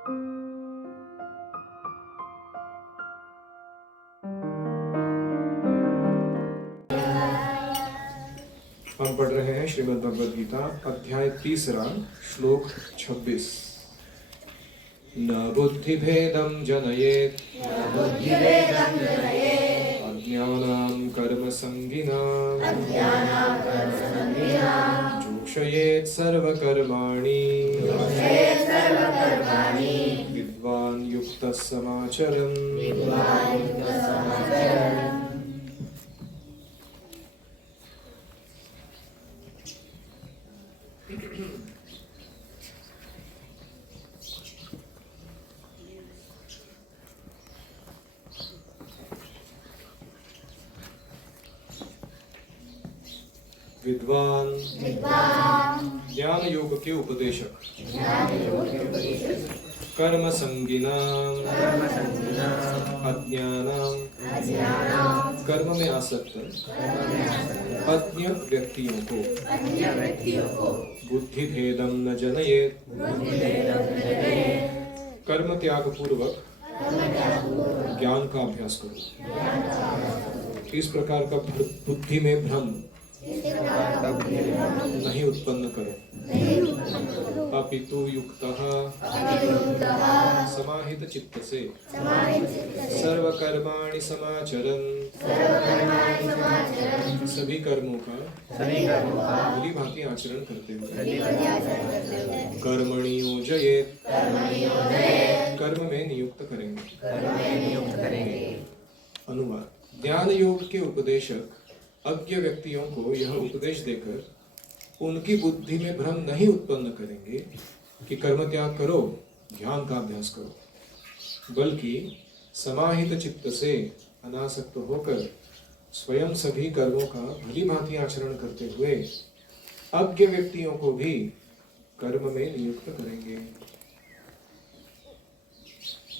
हम पढ़ रहे हैं श्रीमद् भगवद गीता अध्याय 3 श्लोक 26। न बुद्धिभेदं जनयेत् अज्ञानां कर्मसंगिनां जोषयेत् सर्वकर्माणि विद्वान् युक्तः समाचरन्। विद्वान ज्ञान योग के उपदेशक, कर्म संगिनाम अज्ञानाम कर्म में आसक्त अज्ञ व्यक्तियों को बुद्धि भेदम न जनयेत् कर्म त्याग पूर्वक ज्ञान का अभ्यास करो। इस प्रकार का बुद्धि में भ्रम नहीं उत्पन्न करो। अपितु युक्तः समाहित चित्त से सर्वकर्माणि समाचरन् सभी कर्मों का भली भांति आचरण करते हुए कर्मणि योजयेत् कर्म में नियुक्त करेंगे। अनुवाद। ज्ञान योग के उपदेशक अज्ञ व्यक्तियों को यह उपदेश देकर उनकी बुद्धि में भ्रम नहीं उत्पन्न करेंगे कि कर्म त्याग करो, ज्ञान का अभ्यास करो, बल्कि समाहित चित्त से अनासक्त होकर स्वयं सभी कर्मों का भली भांति आचरण करते हुए अज्ञ व्यक्तियों को भी कर्म में नियुक्त करेंगे।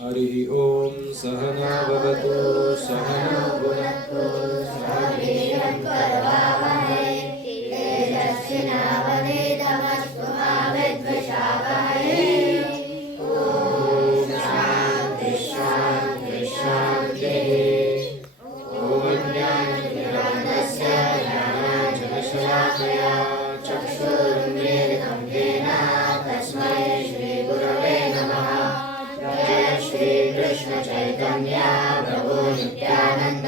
हरि ओम सहना भवतु सहना भुनक्तु सह वीर्यं करवावहै तेजस्विनावधीतमस्तु मा विद्विषावहै। ओम शांति शांति शांति। ओम ज्ञानतिमिरान्धस्य ज्ञानाञ्जनशलाकया चक्षुरुन्मीलितं येन तस्मै श्रीगुरवे नमः। श्री कृष्ण चैतन्य प्रभु नित्यानंद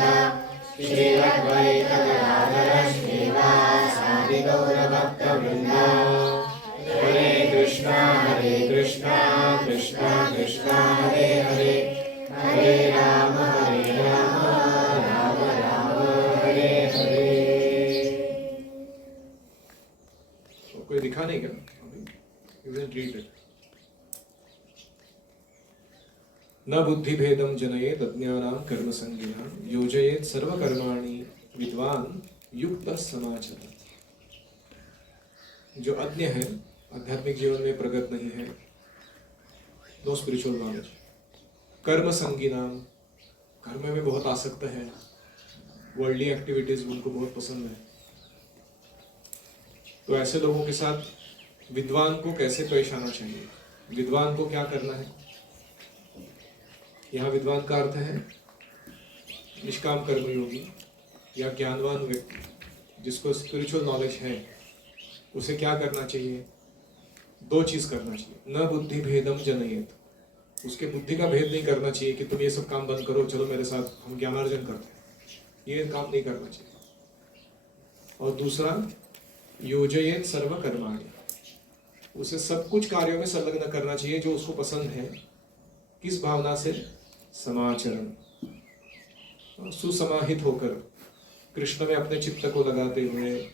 श्री अद्वैत गदाधर श्रीवासादि गौर भक्तवृंद। हरे कृष्णा कृष्णा कृष्णा हरे हरे, हरे राम राम राम हरे हरे। कोई दिखा नहीं क्या? You will read it. न बुद्धि भेदम जनयेत् अज्ञानां कर्म संगिनां योजयेत् सर्वकर्माणि विद्वान युक्त समाचरन्। जो अज्ञ है, आध्यात्मिक जीवन में प्रगत नहीं है, नो स्पिरिचुअल नॉलेज, कर्म संगिनां कर्म में बहुत आसक्त है, वर्ल्डली एक्टिविटीज उनको बहुत पसंद है, तो ऐसे लोगों के साथ विद्वान को कैसे पेश आना चाहिए? विद्वान को क्या करना है? यहाँ विद्वान का अर्थ है निष्काम कर्मयोगी या ज्ञानवान व्यक्ति, जिसको स्पिरिचुअल नॉलेज है। उसे क्या करना चाहिए? दो चीज करना चाहिए। न बुद्धि भेदम जनयेत्, उसके बुद्धि का भेद नहीं करना चाहिए कि तुम ये सब काम बंद करो, चलो मेरे साथ हम ज्ञानार्जन करते हैं, ये काम नहीं करना चाहिए। और दूसरा, योजयेत् सर्व कर्माणि, उसे सब कुछ कार्यों में संलग्न करना चाहिए जो उसको पसंद है। किस भावना से? समाचरण, सुसमाहित होकर कृष्ण में अपने चित्त को लगाते हुए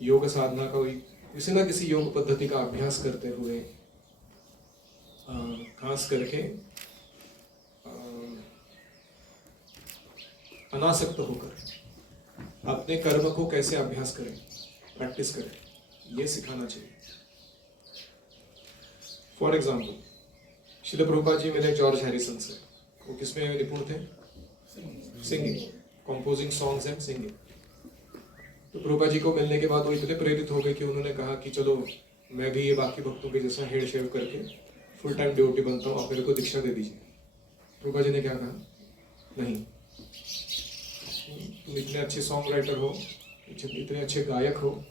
योग साधना का किसी न किसी योग पद्धति का अभ्यास करते हुए, खास करके अनासक्त होकर अपने कर्म को कैसे अभ्यास करें, प्रैक्टिस करें, ये सिखाना चाहिए। फॉर एग्जाम्पल, श्रील प्रभुपाद जी मिले जॉर्ज हैरिसन से। वो किसमें निपुण थे? Singing, composing songs and singing. तो प्रभुपाद जी को मिलने के बाद वो इतने प्रेरित हो गए कि उन्होंने कहा कि चलो मैं भी ये बाकी भक्तों के जैसा हेड शेव करके फुल टाइम ड्यूटी बनता हूँ, आप मेरे को दीक्षा दे दीजिए। प्रभुपाद जी ने क्या कहा? नहीं, तुम इतने अच्छे सॉन्ग राइटर हो, इतने अच्छे गायक हो,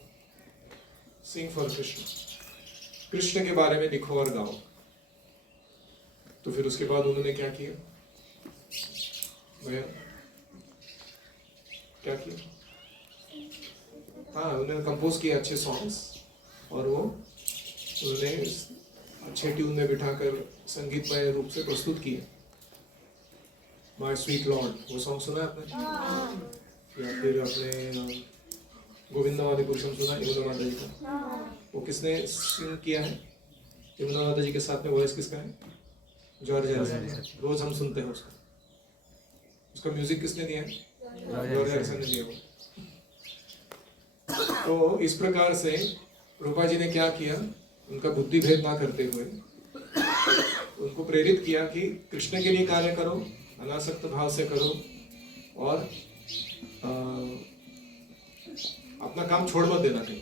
सिंग फॉर कृष्ण, कृष्ण के बारे में लिखो और गाओ। तो फिर उसके बाद उन्होंने क्या किया भैया? क्या किया? हाँ, उन्होंने कंपोज किया अच्छे सॉन्ग्स, और वो उन्होंने अच्छे ट्यून में बिठाकर संगीतमय रूप से प्रस्तुत किए। माय स्वीट लॉर्ड, वो सॉन्ग सुना है आपने? या फिर आपने गोविंदावादी पुरुषम सुना यमुना माता जी का? वो किसने सिंग किया है? यमुना माता जी के साथ में वॉइस किसका है? George Harrison. रोज हम सुनते हैं उसको। उसका म्यूजिक किसने दिया है? जॉर्ज हैरिसन ने दिया हुआ। तो इस प्रकार से रूपा जी ने क्या किया, उनका बुद्धि भेद ना करते हुए उनको प्रेरित किया कि कृष्ण के लिए कार्य करो, अनासक्त भाव से करो, और अपना काम छोड़ मत देना कहीं।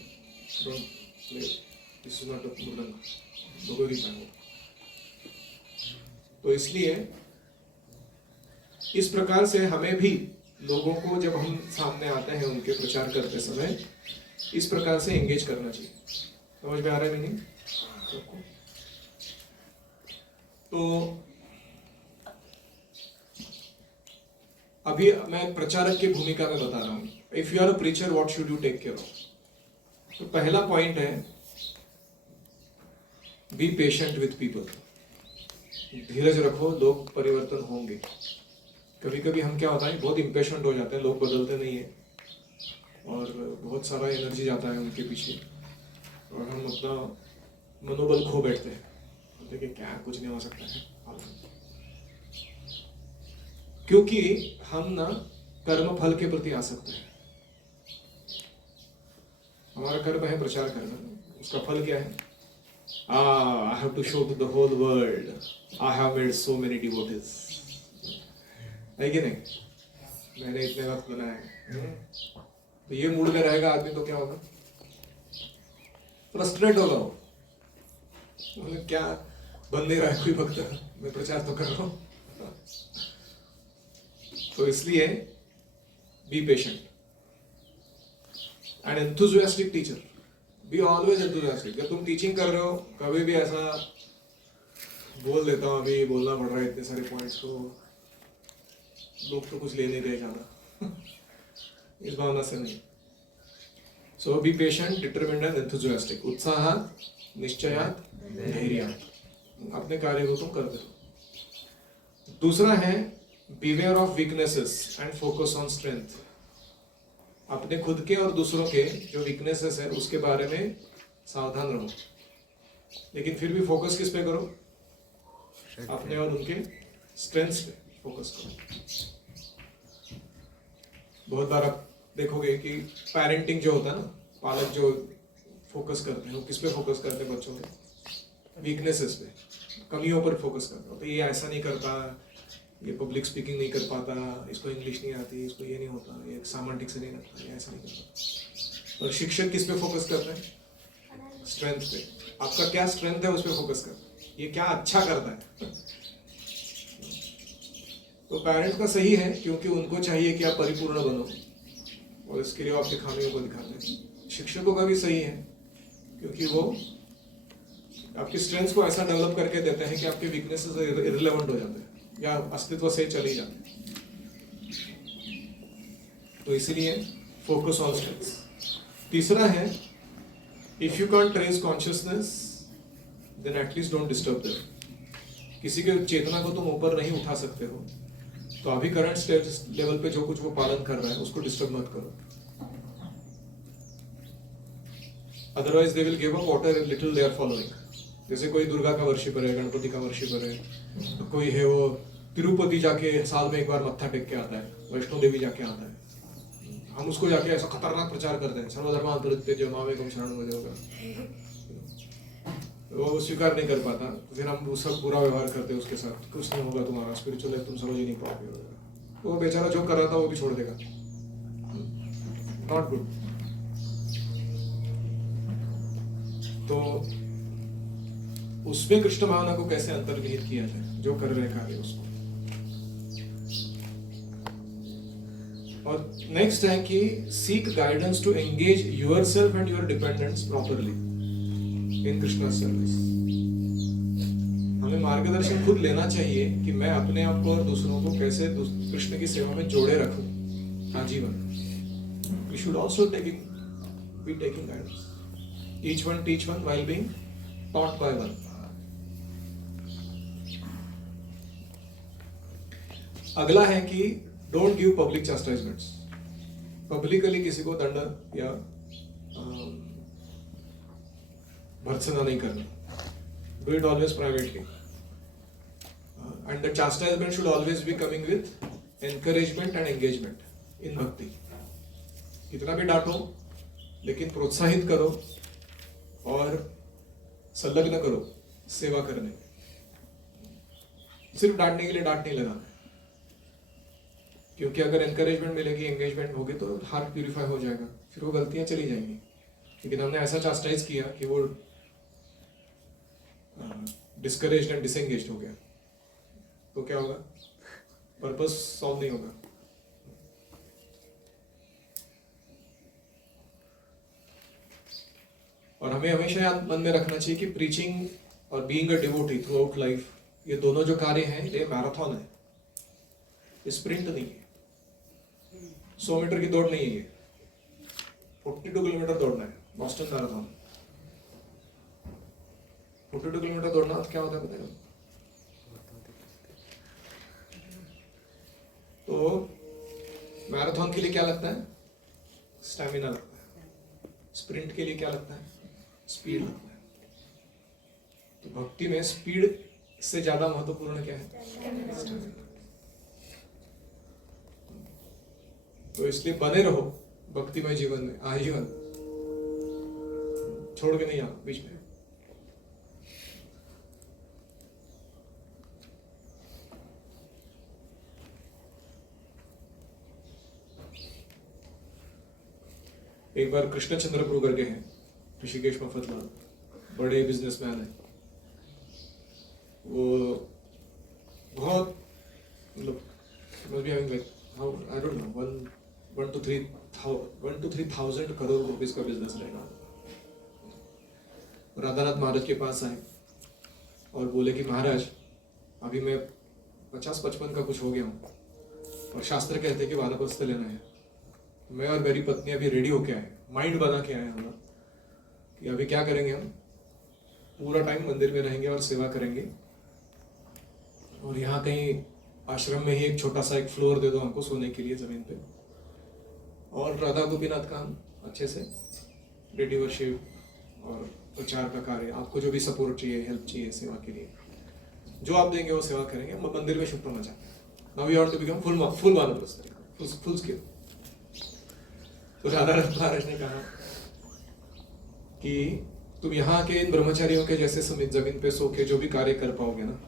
तो इसलिए इस प्रकार से हमें भी लोगों को जब हम सामने आते हैं उनके प्रचार करते समय इस प्रकार से एंगेज करना चाहिए। समझ में आ रहा है मीनिंग? तो अभी मैं प्रचारक की भूमिका में बता रहा हूं। If you are a preacher, what should you take care of? तो पहला पॉइंट है, बी पेशेंट विथ पीपल। धीरज रखो, लोग परिवर्तन होंगे। कभी कभी हम क्या होता है, बहुत इम्पेशेंट हो जाते हैं, लोग बदलते नहीं है और बहुत सारा एनर्जी जाता है उनके पीछे, और हम अपना मनोबल खो बैठते हैं, देखिए क्या कुछ नहीं हो सकता है, क्योंकि हम ना कर्म फल के प्रति आसक्त हैं। हमारा कर्म है प्रचार करना, उसका फल क्या है? I have to show to the whole world I have made so many devotees, है कि नहीं? मैंने इतने वक्त बनाए। तो ये मूड में रहेगा आदमी तो क्या होगा? फ्रस्ट्रेट होगा वो, क्या बन नहीं रहा है कोई भक्त, मैं प्रचार तो कर रहा हूँ। तो इसलिए be patient and enthusiastic teacher, be always enthusiastic. जब तुम टीचिंग कर रहे हो, कभी भी ऐसा बोल देता हूँ, अभी बोलना पड़ रहा है इतने सारे पॉइंट्स को, लोग तो कुछ ले नहीं रहे ज्यादा, इस भावना से नहीं। So be patient, determined and enthusiastic. उत्साहात, निश्चयात, धैर्यात, अपने कार्य को तुम करते हो। दूसरा है beware of weaknesses and focus on strength। अपने खुद के और दूसरों के जो वीकनेसेस है उसके बारे में सावधान रहो, लेकिन फिर भी फोकस किस पे करो? अपने और उनके स्ट्रेंथ्स पे फोकस करो। बहुत बार आप देखोगे कि पेरेंटिंग जो होता है ना, पालक जो फोकस करते हैं वो किस पे फोकस करते हैं? बच्चों के वीकनेसेस पे, कमियों पर फोकस करते हैं। तो ये ऐसा नहीं करता, ये पब्लिक स्पीकिंग नहीं कर पाता, इसको इंग्लिश नहीं आती, इसको ये नहीं होता, ये सामान ठीक से नहीं रखता, ये ऐसा नहीं करता। और शिक्षक किस पे फोकस करते हैं? स्ट्रेंथ पे। आपका क्या स्ट्रेंथ है उस पे फोकस करते हैं, ये क्या अच्छा करता है। तो पेरेंट्स का सही है, क्योंकि उनको चाहिए कि आप परिपूर्ण बनो और इसके लिए आपकी खामियों को दिखाते हैं। शिक्षकों का भी सही है, क्योंकि वो आपकी स्ट्रेंथ्स को ऐसा डेवलप करके देते हैं कि आपके वीकनेसेस इररिलेवेंट हो जाते हैं या अस्तित्व से चले जाते हैं। तो इसलिए फोकस ऑन स्ट्रेंथ्स। तीसरा है, if you can't raise consciousness then at least don't disturb them. किसी के चेतना को तुम ऊपर नहीं उठा सकते हो, तो अभी करंट स्टेज लेवल पे जो कुछ वो पालन कर रहा है उसको डिस्टर्ब मत करो, otherwise they will give up whatever little they are following. जैसे कोई दुर्गा का वर्शिपर है, गणपति का वर्शिपर है, तो कोई है वो तिरुपति जाके साल में एक बार मत्था टेक के आता है, वैष्णो देवी जाके आता है, हम उसको जाके ऐसा खतरनाक प्रचार करते हैं, सर्वधर्मान् परित्यज्य मामेकं शरणं व्रज होगा, वो स्वीकार नहीं कर पाता, तो फिर हम उसका बुरा व्यवहार करते हैं उसके साथ, कुछ नहीं होगा तुम्हारा, स्पिरिचुअल लाइफ तुम समझ ही नहीं पाओगे। तो वो बेचारा जो कर रहा था वो भी छोड़ देगा, नॉट गुड। तो उसमें कृष्ण भावना को कैसे अंतर्निहित किया जाए, जो कर रहे कार्य उसको। और नेक्स्ट है कि seek guidance to engage yourself and your dependents properly in Krishna service. हमें मार्गदर्शन खुद लेना चाहिए कि मैं अपने आप को और दूसरों को कैसे कृष्ण की सेवा में जोड़े रखूं आजीवन। We should also be taking guidance. Each one teach one while being taught by one. अगला है कि डोंट गिव पब्लिक चास्टाइजमेंट्स। पब्लिकली किसी को दंड या भर्त्सना नहीं करना। Do it always privately. And the chastisement should always be coming with encouragement and engagement in bhakti. कितना भी डांटो लेकिन प्रोत्साहित करो और संलग्न करो सेवा करने। सिर्फ डांटने के लिए डांट नहीं लगाना, क्योंकि अगर एनकरेजमेंट मिलेगी, एंगेजमेंट होगी तो हार्ट प्यूरिफाई हो जाएगा, फिर वो गलतियां चली जाएंगी। लेकिन हमने ऐसा चास्टाइज किया कि वो डिस्करेज्ड एंड डिसएंगेज्ड हो गया, तो क्या होगा? पर्पस सॉल्व नहीं होगा। और हमें हमेशा मन में रखना चाहिए कि प्रीचिंग और being a devotee through out life, ये दोनों जो कार्य हैं ये मैराथन है, स्प्रिंट नहीं है। 100 मीटर की दौड़ नहीं है ये, 42 किलोमीटर दौड़ना है, बॉस्टन मैराथन। 42 किलोमीटर दौड़ना तो क्या होता है पता है? तो मैराथन के लिए क्या लगता है? स्टैमिना लगता है। स्प्रिंट के लिए क्या लगता है? स्पीड लगता है। तो भक्ति में स्पीड से ज्यादा महत्वपूर्ण क्या है? स्टैमिना। तो इसलिए बने रहो भक्तिमय जीवन में आजीवन, छोड़ के नहीं आना बीच में। एक बार कृष्णचंद्र प्रभु करके हैं ऋषिकेश मफतलाल, बड़े बिजनेसमैन हैं। वो बहुत मतलब I don't know 1 to 3,000 crore rupees का बिजनेस रहेगा। राधानाथ महाराज के पास आए और बोले कि महाराज अभी मैं 50-55 का कुछ हो गया हूँ और शास्त्र कहते हैं कि वानप्रस्थ लेना है। मैं और मेरी पत्नी अभी रेडी होके आए, माइंड बना के आए हम कि अभी क्या करेंगे। हम पूरा टाइम मंदिर में रहेंगे और सेवा करेंगे, और यहाँ कहीं आश्रम में ही एक छोटा सा एक फ्लोर दे दो हमको सोने के लिए जमीन पे, और राधा गोपीनाथ का हम अच्छे से डेटी वर्शिप और प्रचार का कार्य, आपको जो भी सपोर्ट चाहिए, हेल्प चाहिए सेवा के लिए, जो आप देंगे वो सेवा करेंगे। हम मंदिर में शिफ्ट होना चाहते हैं। Now we want to become full vanaprastha, full skill. तो राधानाथ महाराज ने कहा कि तुम यहाँ के इन ब्रह्मचारियों के जैसे समित जमीन पे सो के जो भी कार्य कर पाओगे ना,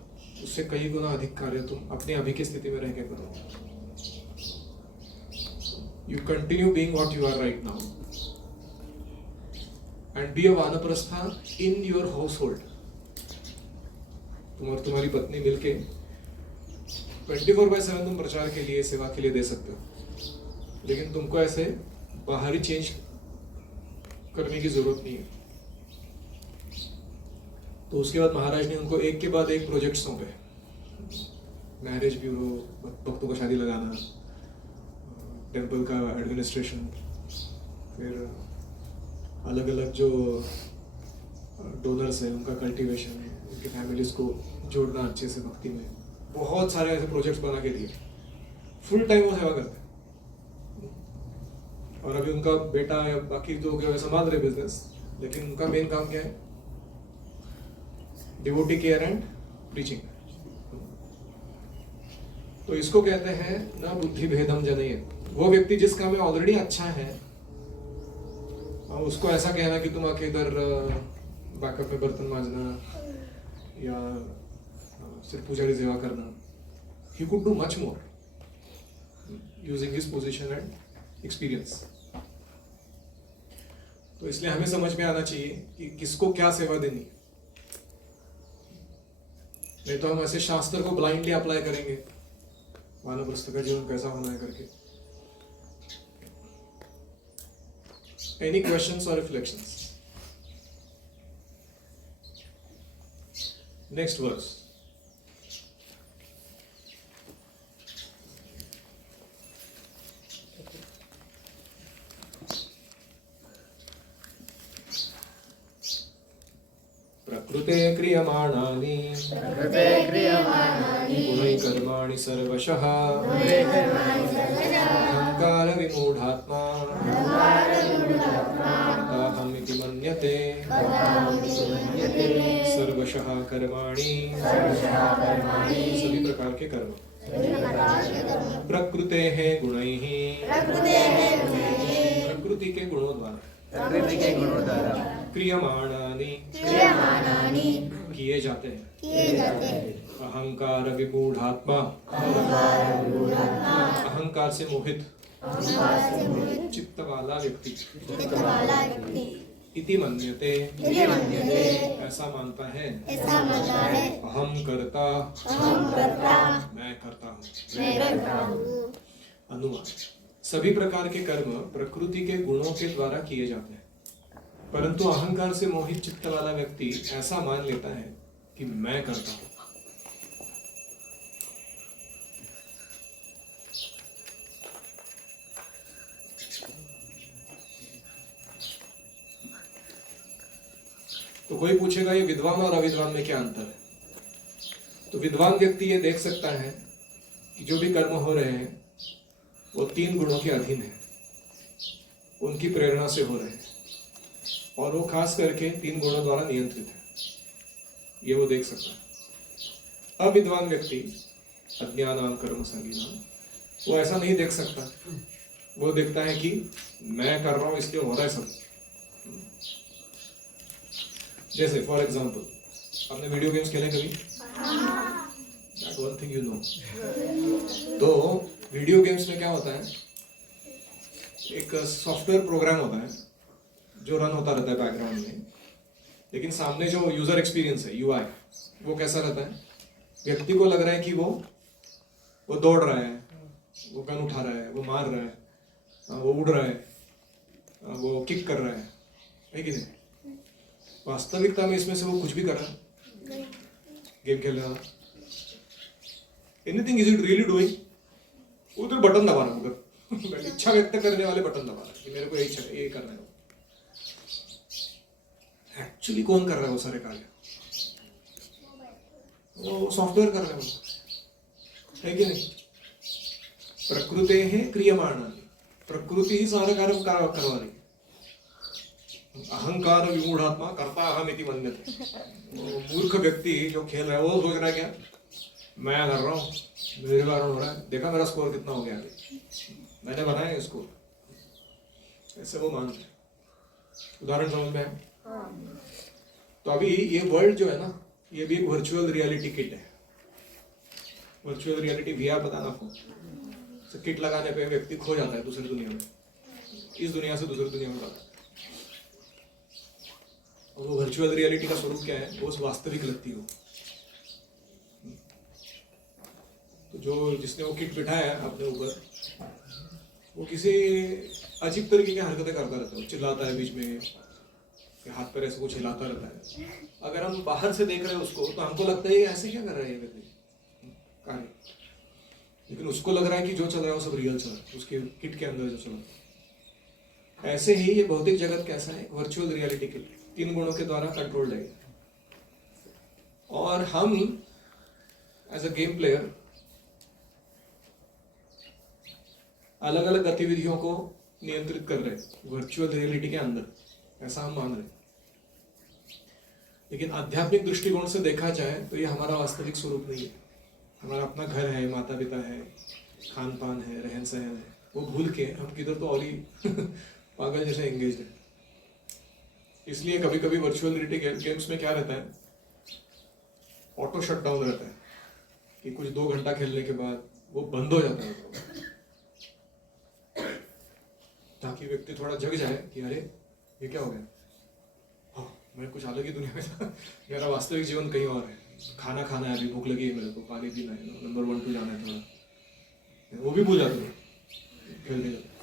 उससे कई गुना अधिक कार्य तुम अपने अभी की स्थिति में रह के करो। You continue being what you are right now and be a vanaprastha in your household. तुम और तुम्हारी पत्नी मिलके 24/7 तुम प्रचार के लिए, सेवा के लिए दे सकते हो, लेकिन तुमको ऐसे बाहरी चेंज करने की जरूरत नहीं है। तो उसके बाद महाराज ने उनको एक के बाद एक प्रोजेक्ट सौंपे। मैरिज ब्यूरो, भक्तों को शादी लगाना, टेम्पल का एडमिनिस्ट्रेशन, फिर अलग अलग जो डोनर्स हैं उनका कल्टीवेशन, उनकी फैमिलीज को जोड़ना अच्छे से भक्ति में। बहुत सारे ऐसे प्रोजेक्ट्स बना के दिए। फुल टाइम वो सेवा करते हैं, और अभी उनका बेटा या बाकी जो संभाल रहे बिजनेस, लेकिन उनका मेन काम क्या है? Devotee care and preaching. तो इसको कहते हैं ना बुद्धि भेदम जनयेत। वो व्यक्ति जिस काम में ऑलरेडी अच्छा है, उसको ऐसा कहना कि तुम आके इधर बैकअप में बर्तन मांजना या सिर्फ पुजारी सेवा करना, he could do much more using his position and experience. तो इसलिए हमें समझ में आना चाहिए कि किसको क्या सेवा देनी। नहीं तो हम ऐसे शास्त्र को ब्लाइंडली अप्लाई करेंगे, वानप्रस्थ का जीवन कैसा होना है करके। एनी क्वेश्चंस और रिफ्लेक्शंस? Next verse. प्रकृते क्रियमाणानि गुणैः कर्माणि सर्वशः अहंकार विमूढात्मा कर्ताहमिति मन्यते सर्वशः कर्माणि, सभी प्रकार के कर्म। प्रकृतेः गुणैः, प्रकृति के गुणों द्वारा, क्रियमाणानि, किए जाते हैं। अहंकार विमूढ़ात्मा, अहंकार से मोहित चित्त वाला व्यक्ति, इति मन्यते, ऐसा मानता है। अहम करता, मैं करता हूँ। अनुमान। सभी प्रकार के कर्म प्रकृति के गुणों के द्वारा किए जाते हैं, परंतु अहंकार से मोहित चित्त वाला व्यक्ति ऐसा मान लेता है कि मैं करता हूं। तो कोई पूछेगा ये विद्वान और अविद्वान में क्या अंतर है? तो विद्वान व्यक्ति ये देख सकता है कि जो भी कर्म हो रहे हैं वो 3 गुणों के अधीन है, उनकी प्रेरणा से हो रहे हैं, और वो खास करके 3 गुणों द्वारा नियंत्रित है, ये वो देख सकता है। अविद्वान व्यक्ति, अज्ञानाम कर्म संगीनाम, वो ऐसा नहीं देख सकता। वो देखता है कि मैं कर रहा हूं इसलिए हो रहा है सब। जैसे फॉर एग्जाम्पल, आपने वीडियो गेम्स खेले कभी? That one thing you know. तो वीडियो गेम्स में क्या होता है, एक सॉफ्टवेयर प्रोग्राम होता है जो रन होता रहता है बैकग्राउंड में, लेकिन सामने जो यूजर एक्सपीरियंस है, यूआई, वो कैसा रहता है? व्यक्ति को लग रहा है कि वो दौड़ रहा है, वो गन उठा रहा है, वो मार रहा है, वो उड़ रहा है, वो किक कर रहा है कि नहीं? वास्तविकता में इसमें से वो कुछ भी कर रहा है? गेम खेल रहा है, anything is it really doing? उधर बटन दबा रहा है, उधर इच्छा व्यक्त करने वाले बटन दबा रहा है कि मेरे को ये करना है। एक्चुअली कौन कर रहा है वो सारे कार्य? वो सॉफ्टवेयर कर रहा है कि नहीं? प्रकृते है क्रियमाणानि, प्रकृति ही सारे कार्य करवा रही है। अहंकार विमूढ़ात्मा कर्ता अहम इति मन्यते। मूर्ख व्यक्ति जो खेल रहा है वो सोच रहा है क्या, मैं कर रहा हूँ, मेरे कारण हो रहा है, देखा मेरा स्कोर कितना हो गया अभी, मैंने बनाया है स्कोर, ऐसे वो मानते हैं। उदाहरण समझ में है? तो अभी ये वर्ल्ड जो है ना, ये भी एक वर्चुअल रियलिटी किट है। वर्चुअल रियलिटी VR पता ना आपको? तो किट लगाने पे व्यक्ति खो जाता है दूसरी दुनिया में, इस दुनिया से दूसरी दुनिया में जाता है। और वो वर्चुअल रियलिटी का स्वरूप क्या है? वो वास्तविक लगती हो। तो जो जिसने वो किट बिठाया है अपने ऊपर, वो किसी अजीब तरीके की हरकतें करता रहता है, चिल्लाता है बीच में, हाथ पैर ऐसे कुछ हिलाता रहता है। अगर हम बाहर से देख रहे हैं उसको तो हमको लगता है ये ऐसे क्या कर रहा है ये व्यक्ति कार्य, लेकिन उसको लग रहा है कि जो चल रहा है वो सब रियल चल रहा है, उसके किट के अंदर जो चल रहा है। ऐसे ही ये भौतिक जगत कैसा है? वर्चुअल रियलिटी किट, 3 गुणों के द्वारा कंट्रोल्ड है। और हम एज अ गेम प्लेयर अलग अलग गतिविधियों को नियंत्रित कर रहे हैं वर्चुअल रियलिटी के अंदर, ऐसा हम मान रहे हैं। लेकिन आध्यात्मिक दृष्टिकोण से देखा जाए तो ये हमारा वास्तविक स्वरूप नहीं है। हमारा अपना घर है, माता पिता है, खान पान है, रहन सहन है, वो भूल के हम किधर तो और ही पागल जैसे एंगेज है। इसलिए कभी कभी वर्चुअल रियलिटी गेम्स में क्या रहता है, ऑटो शट डाउन रहता है कि कुछ 2 घंटा खेलने के बाद वो बंद हो जाता है, ताकि व्यक्ति थोड़ा जग जाए कि अरे ये क्या हो गया, हाँ मैं कुछ अलग ही दुनिया में था, मेरा वास्तविक जीवन कहीं और है। खाना खाना है, अभी भूख लगी है मेरे को, पानी पीना है, नंबर 1 2 जाना है थोड़ा, वो भी भूल जाते हो खेलने जाते।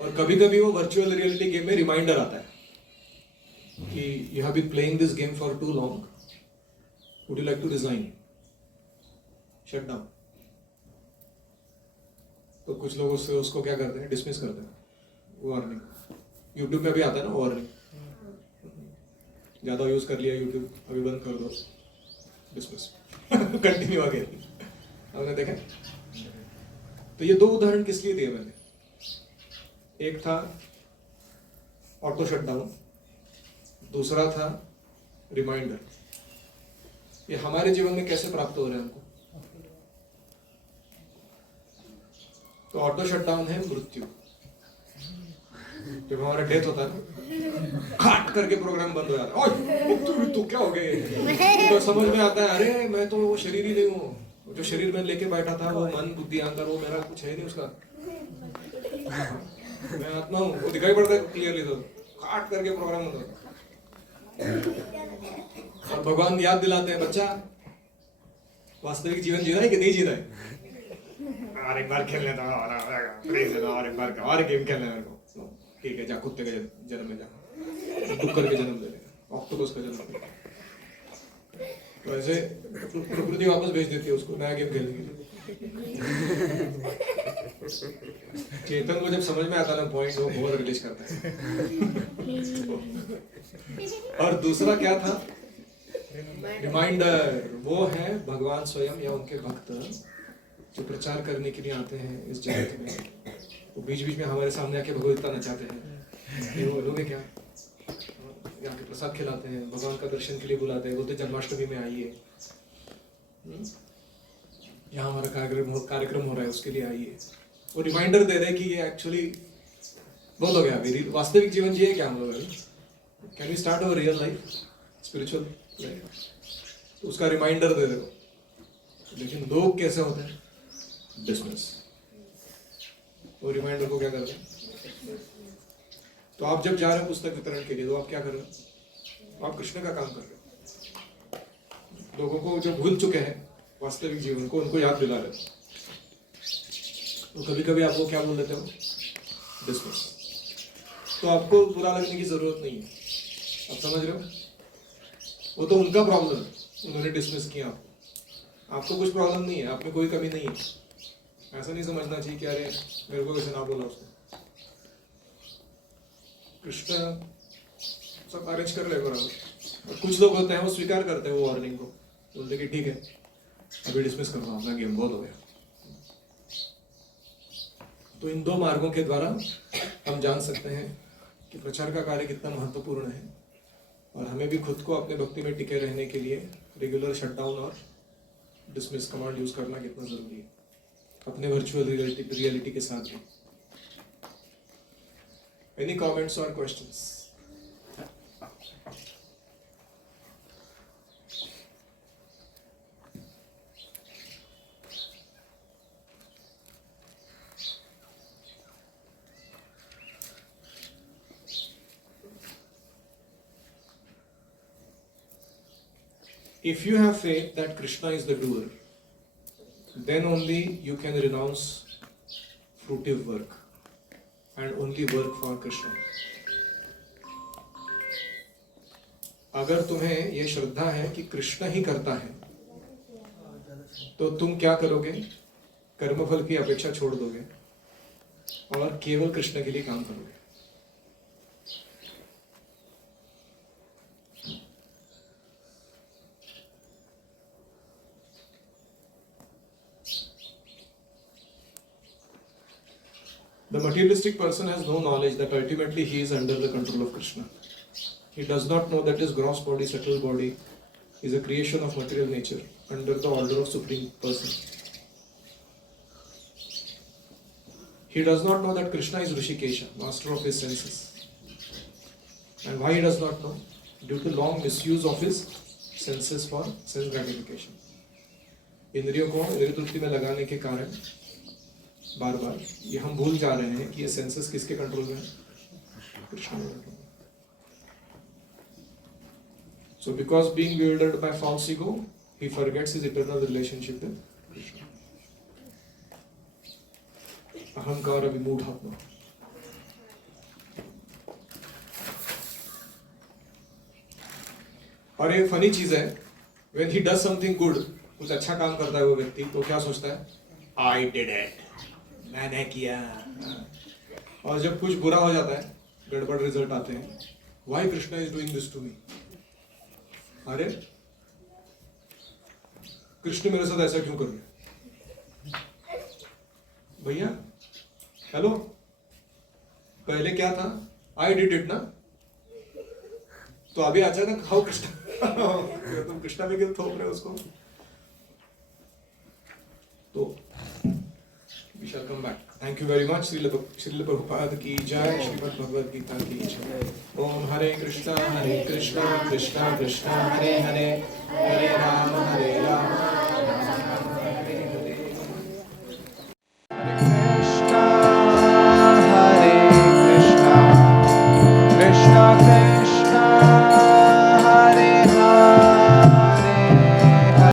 और कभी कभी वो वर्चुअल रियलिटी गेम में रिमाइंडर आता है कि you have been playing this game for too long, would you like to resign, shut down. तो कुछ लोग उसको क्या करते हैं, डिसमिस करते हैं, वार्निंग। यूट्यूब में भी आता है ना वार्निंग, ज्यादा यूज कर लिया यूट्यूब, अभी बंद कर दो, डिसमिस। कंटिन्यू आगे। आपने देखा? तो ये 2 उदाहरण किस लिए दिए मैंने? एक था ऑटो शटडाउन, दूसरा था रिमाइंडर। ये हमारे जीवन में कैसे प्राप्त हो रहे हैं हमको? तो ऑटो शटडाउन है मृत्यु। जब हमारा डेथ होता है ना, खाट करके प्रोग्राम बंद हो जाता है, तू क्या हो गए? तो समझ में आता है, अरे मैं तो वो शरीर ही नहीं हूँ, जो शरीर में लेके बैठा था, वो मन बुद्धि अहंकार, वो मेरा कुछ है नहीं उसका, मैं आत्मा हूँ, वो दिखाई पड़ता है क्लियरली। तो खाट करके प्रोग्राम बंद होता है। और भगवान याद दिलाते हैं, बच्चा वास्तविक जीवन जीना है कि नहीं जीना है? और एक बार खेल लेता हूँ, और एक बार और गेम खेलना है मेरे को। ठीक है, जा कुत्ते का जन्म में जा, डुक्कर के जन्म ले लेगा, ऑक्टोपस का जन्म ले। तो ऐसे प्रकृति वापस भेज देती है उसको नया गेम खेलने के लिए। चेतन को जब समझ में आता ना पॉइंट, वो बहुत रिलीज करता है। और दूसरा क्या था? रिमाइंडर। वो है भगवान स्वयं या उनके भक्त जो प्रचार करने के लिए आते हैं इस जगत में। वो बीच बीच में हमारे सामने आके भगवत्ता नचाते हैं। ये वो लोग क्या यहाँ के प्रसाद खिलाते हैं, भगवान का दर्शन के लिए बुलाते हैं, बोलते जन्माष्टमी में आइए, यहाँ हमारा कार्यक्रम हो रहा है, उसके लिए आइए। वो रिमाइंडर दे रहे कि ये एक्चुअली बहुत हो गया। अभी वास्तविक जीवन जिए क्या हम लोग? Can we start our real life, spiritual life? तो उसका रिमाइंडर दे दो। लेकिन लोग कैसे होते हैं? डिसमिस। वो रिमाइंडर को क्या करते हैं? तो आप जब जा रहे हैं पुस्तक वितरण के लिए, तो आप क्या कर रहे हो? आप कृष्ण का काम कर रहे हो। लोगों को जो भूल चुके हैं वास्तविक जीवन को, उनको याद दिला रहे हो। तो कभी कभी आप वो क्या बोल देते हो? डिसमिस। तो आपको बुरा लगने की जरूरत नहीं है, आप समझ रहे हो? वो तो उनका प्रॉब्लम है, उन्होंने डिसमिस किया आपको। आपको कुछ प्रॉब्लम नहीं है, आप में कोई कमी नहीं है। ऐसा नहीं समझना चाहिए कि अरे मेरे को कैसे ना बोला उसने। कृष्ण सब अरेंज कर ले बराबर। और कुछ लोग होते हैं वो स्वीकार करते हैं वो वार्निंग को, बोलते कि ठीक है अभी डिसमिस कर रहा हूँ, अपना गेम बहुत हो गया। तो इन 2 मार्गों के द्वारा हम जान सकते हैं कि प्रचार का कार्य कितना महत्वपूर्ण है, और हमें भी खुद को अपने भक्ति में टिके रहने के लिए रेगुलर शटडाउन और डिसमिस कमांड यूज करना कितना जरूरी है अपने वर्चुअल रियलिटी के साथ भी। Any comments or questions? If you have faith that Krishna is the doer, then only you can renounce fruitive work and only work for Krishna. अगर तुम्हें यह श्रद्धा है कि कृष्ण ही करता है, तो तुम क्या करोगे? कर्मफल की अपेक्षा छोड़ दोगे और केवल कृष्ण के लिए काम करोगे। The materialistic person has no knowledge that ultimately he is under the control of Krishna. He does not know that his gross body, subtle body, is a creation of material nature under the order of Supreme Person. He does not know that Krishna is Rishikesha, master of his senses. And why he does not know? Due to long misuse of his senses for sense gratification. इंद्रियों को इंद्रिय तृप्ति में लगाने के कारण बार बार ये हम भूल जा रहे हैं कि ये सेंसेस किसके कंट्रोल में है? कृष्ण के कंट्रोल में। So because being bewildered by false ego, he forgets his eternal relationship with Krishna. Ahankara vimudhatma. और ये फनी चीज है, when he does something good, कुछ अच्छा काम करता है वो व्यक्ति, तो क्या सोचता है? I did it, मैंने किया. और जब कुछ बुरा हो जाता है, गड़बड़ रिजल्ट आते हैं, why Krishna is doing this to me? अरे कृष्ण मेरे साथ ऐसा क्यों कर रहे हैं? भैया हेलो, पहले क्या था? I did it ना, तो अभी अचानक हाउ कृष्ण तुम कृष्णा में क्यों थोप रहे हो उसको? तो we shall come back. Thank you very much. Srila Prabhupada की जय, श्रीमद् भगवद गीता की जय. ओम हरे कृष्णा कृष्णा कृष्णा हरे हरे, हरे राम